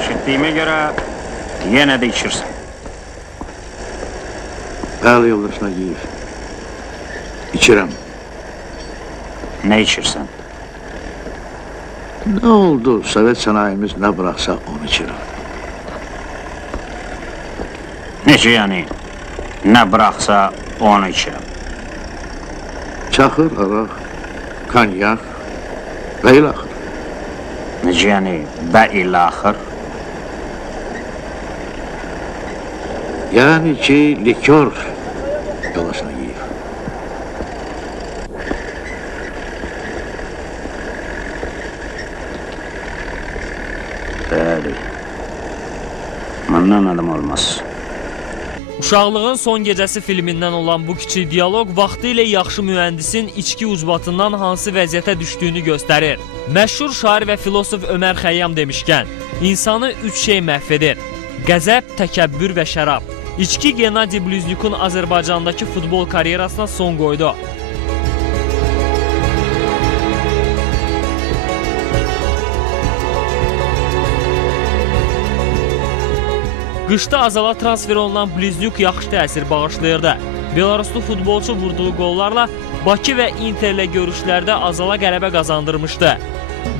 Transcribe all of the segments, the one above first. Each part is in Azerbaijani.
Eşittiğime göre yine de içirsin. Bəli, yoldaş Nagiyev. İçirəm. Ne içirsen? Nə oldu? Sovet sənayemiz nə bıraksa onu içirəm. Nece yani? Ne bıraksa onu içerim. Çaxır, araq, kanyak və ilaxır. Nece yani? Be illa Yəni ki, likör yoldaş Nagiyev. Bəli. Bundan adam olmaz. Uşaqlığın son gecəsi filmindən olan bu kiçik dialoq vaxtilə yaxşı mühəndisin içki ucbatından hansı vəziyyətə düşdüyünü göstərir. Məşhur şair və filosof Ömər Xəyyam demişkən, insanı üç şey məhv edir. Qəzəb, təkəbbür və şərab. İçki Gennadi Blüznyukun Azərbaycandakı futbol karyerasına son qoydu. Qışda azala transfer olunan Bliznyuk yaxşı təsir bağışlayırdı. Belaruslu futbolçu vurduğu qollarla Bakı və Interlə görüşlərdə azala qələbə qazandırmışdı.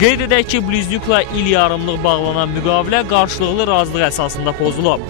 Qeyd edək ki, Bliznyukla il yarımlıq bağlanan müqavilə qarşılıqlı razılıq əsasında pozulub.